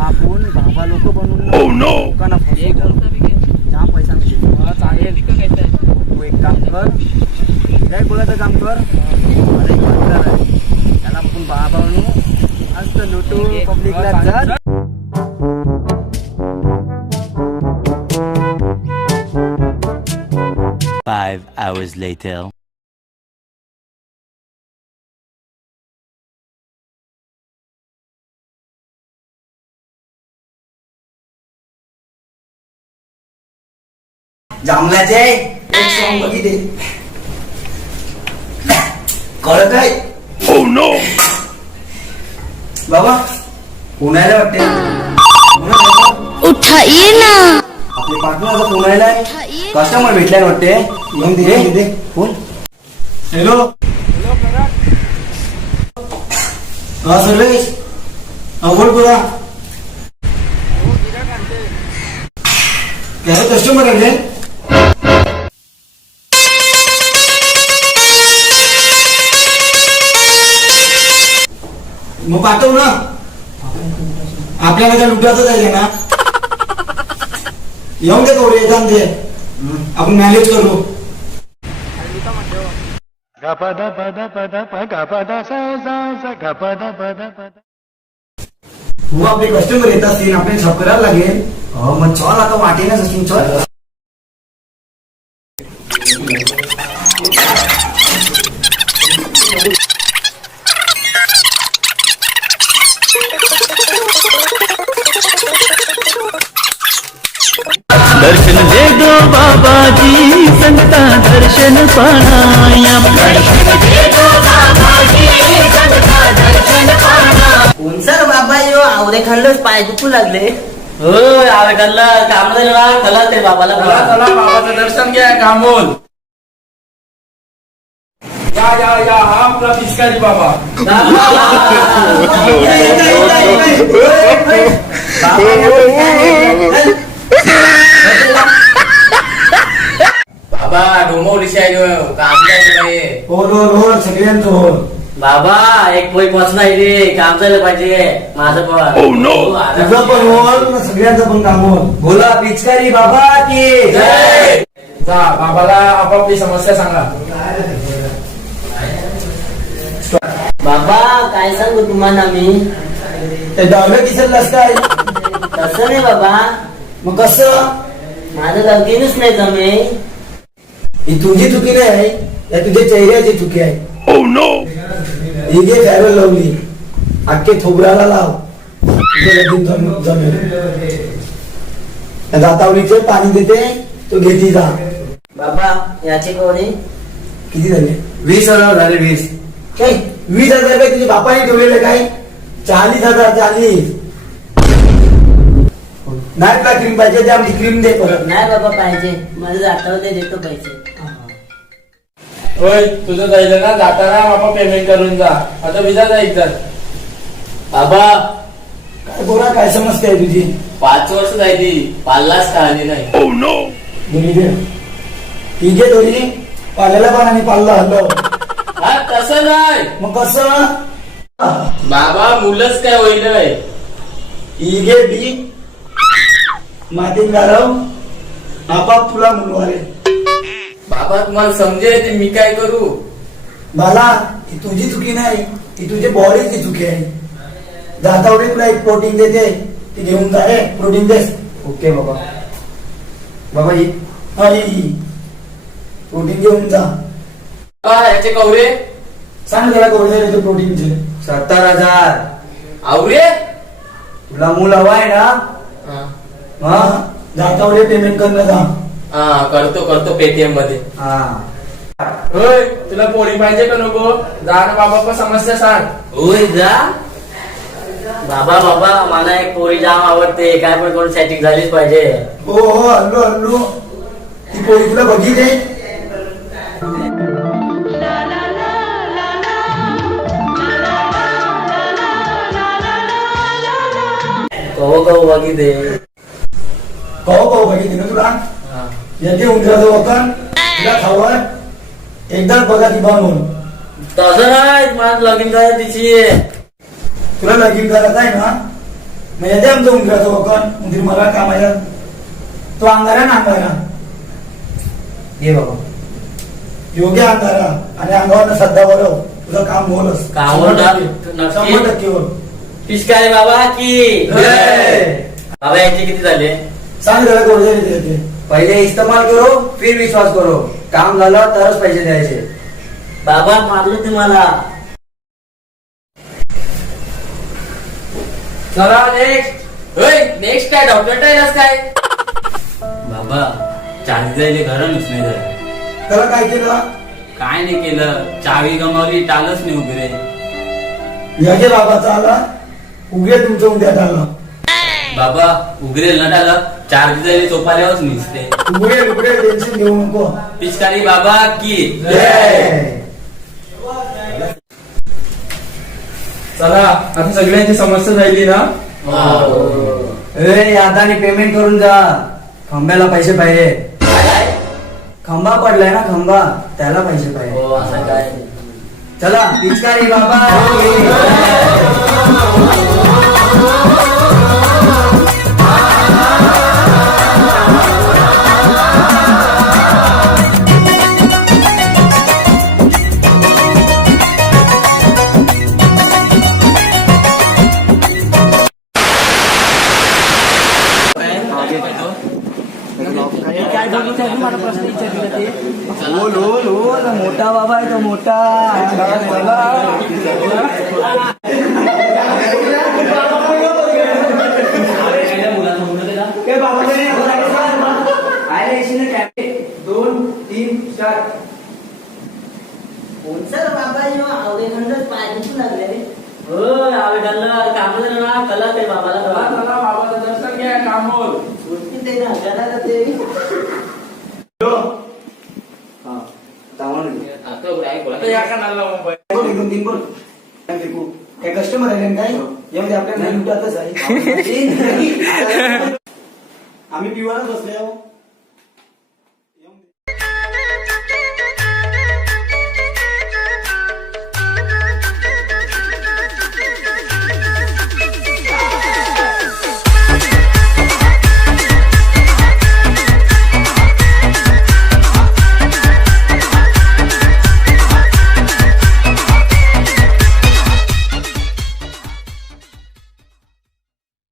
आपण बाबा लोक बनवून लोकांना जाम पैसा मिळेल. मला चालेल. तू एक काम कर, काय बोलायचं काम कर. मला एक बंदर आहे, त्याला आपण बाबा बनवू, मस्त लुटू, पब्लिकला जर. Five hours later. जामल्याचे एक सॉंग बघितले कळत आहे. Oh no! बाबा पुण्याला वाटते. उठाइए ना. आपले पार्टनर पुण्याला आहे, कस्टमर भेटल्याने वाटते. येऊन दे फोन. हॅलो हा सर्वेश, हा बोल बोला. काय कस्टमर आहे? मग पाठव ना, आपल्याला काय लुटायचं आहे ना. येऊन दे करू, येतात ते आपण मॅनेज करू. हो आपले कस्टमर येत असतील, आपल्याला शॉप करायला लागेल. मग चल आता वाटेनच असतील. चल दर्शन दे दो बाबा जी, संता दर्शन पाया. कोण सर बाबा यो आवरे खाल्लंच पाय दुखू लागले. हो आवे खाल्ला काम झालं. चला ते बाबाला बोला. चला बाबाचं दर्शन घ्या. कामोल या या या. हा आपला पिचकारी बाबा. बाबा डोंबवली हो सगळ्यांचं हो. बाबा एक पोई पोचला रे, काम झालं पाहिजे माझं पण. तुझं पण होल, सगळ्यांचं पण काम होल. बोला पिचकारी बाबा की जय. जा बाबाला आपापली समस्या सांगा. बाबा काय सांगू तुम्हाला मी. ते डावलं दिसलंस काय? तसं नाही बाबा, मग कसं? माझं लगीनच नाही जमे. ही तुझी चुकी नाही आहे, या तुझ्या चेहऱ्याची चुकी आहे. Oh no! ही घे फॅरल लावली, अख्खे थोबराला लाव, तुझं लगीन जमेल. जातावलीचे पाणी देते, तो घेती जा. बाबा याचे कोणी किती झाले? 20,000 झाले. 20 काय 20,000 रुपये तुझ्या बापाने ठेवलेले काय? 40,000. 40 नाही तुला क्रीम पाहिजे, ते आमची क्रीम दे परत. नाही बाबा पाहिजे, माझं जातावर ते देतो पैसे. होय तुझं जायचं ना, जाताना बाबा पेमेंट करून जा. आता विजा जायचं. बाबा काय बोला, काय समस्या आहे तुझी? 5 वर्ष जायची, पाळलाच का आली नाही. Oh no! दोन्ही दे, ही घे दोन्ही. पाल्याला पण आणि पालला हल्लो. हा तसं नाही मग कसं? बाबा मुलंच काय होईल. ही घे बी मातीन गारव, आपाप तुला मुलवाले. बाबा तुम्हाला समजे ते मी काय करू. मला ही तुझी चुकी नाही, ही तुझी बॉडीची चुकी आहे. जातावडे तुला एक प्रोटीन देते, ती घेऊन जा रे. प्रोटीन देस. ओके बाबा. बाबा ही प्रोटीन घेऊन जा. याचे कवरे सांग त्याला कवडे देतो प्रोटीनचे. 70,000. आवरे तुला मूल हवा आहे ना? हा जातावडे पेमेंट करणं जा. हा करतो पेटीएम मध्ये. हा होय तुला पोरी पाहिजे का नको? जा ना बाबा पण समस्या सांग. होय जा. बाबा बाबा मला एक पोरी जाम आवडते, काय पण कोण सेटिंग झालीच पाहिजे. हो हो हल्लो हल्लो. ती पोरी तुला बघितली? कहो बघितले. कहो बघितली ना तुला? येते उंदराचं वतन तुला खावं. एकदाच बघा ती बनवून. तसं नाही, मला लगीन करायचं तिची. तुला लगीन करायचं आहे ना, मग येते आमचं उंदराचं वकन उंदीर मला कामाला तो अंगारा ना अंगारा ये बाबा योग्य अंगारा आणि अंगावर सध्या बरं तुझं काम होलच कामावर नक्की? 100% होल. पिचकारी बाबा की बाबा याचे किती झाले? सांग जरा गोळ्या देते पहिले इस्तेमाल करो फिर विश्वास करो काम झालं तरच पैसे द्यायचे बाबा मारलो तुम्हाला. चला नेक्स्ट काय डॉक्टर टायरस काय बाबा चार्ज जायले घरानच नाही झालं. त्याला काय केलं काय नाही केलं चावी गमावली टालच नाही उभी रे. याचे बाबा चाला उगे तुमचं उद्या टाळला बाबा उघडेल न टाला चार्ज जायले चोपाल्यावरच निसते. उघडे उघडे टेन्शन घेऊ नको पिचकारी बाबा की चला आता सगळ्यांची समस्या झाली ना. ए यादानी पेमेंट करून जा खंब्याला पैसे पाहिजे खंबा पडलाय ना खंबा त्याला पैसे पाहिजे हो असं काय चला पिचकारी बाबा मोठा बाबा आहे तो मोठा कामाला ना कला ते बाबाला बाबाचं दर्शन घ्या काम होल. आता या कानाला मोबाईल. 1-2-3 बोल काय कस्टमर आहे काय यामध्ये आपल्या नाही लुटातच आहे आम्ही पिवायला बसले आहो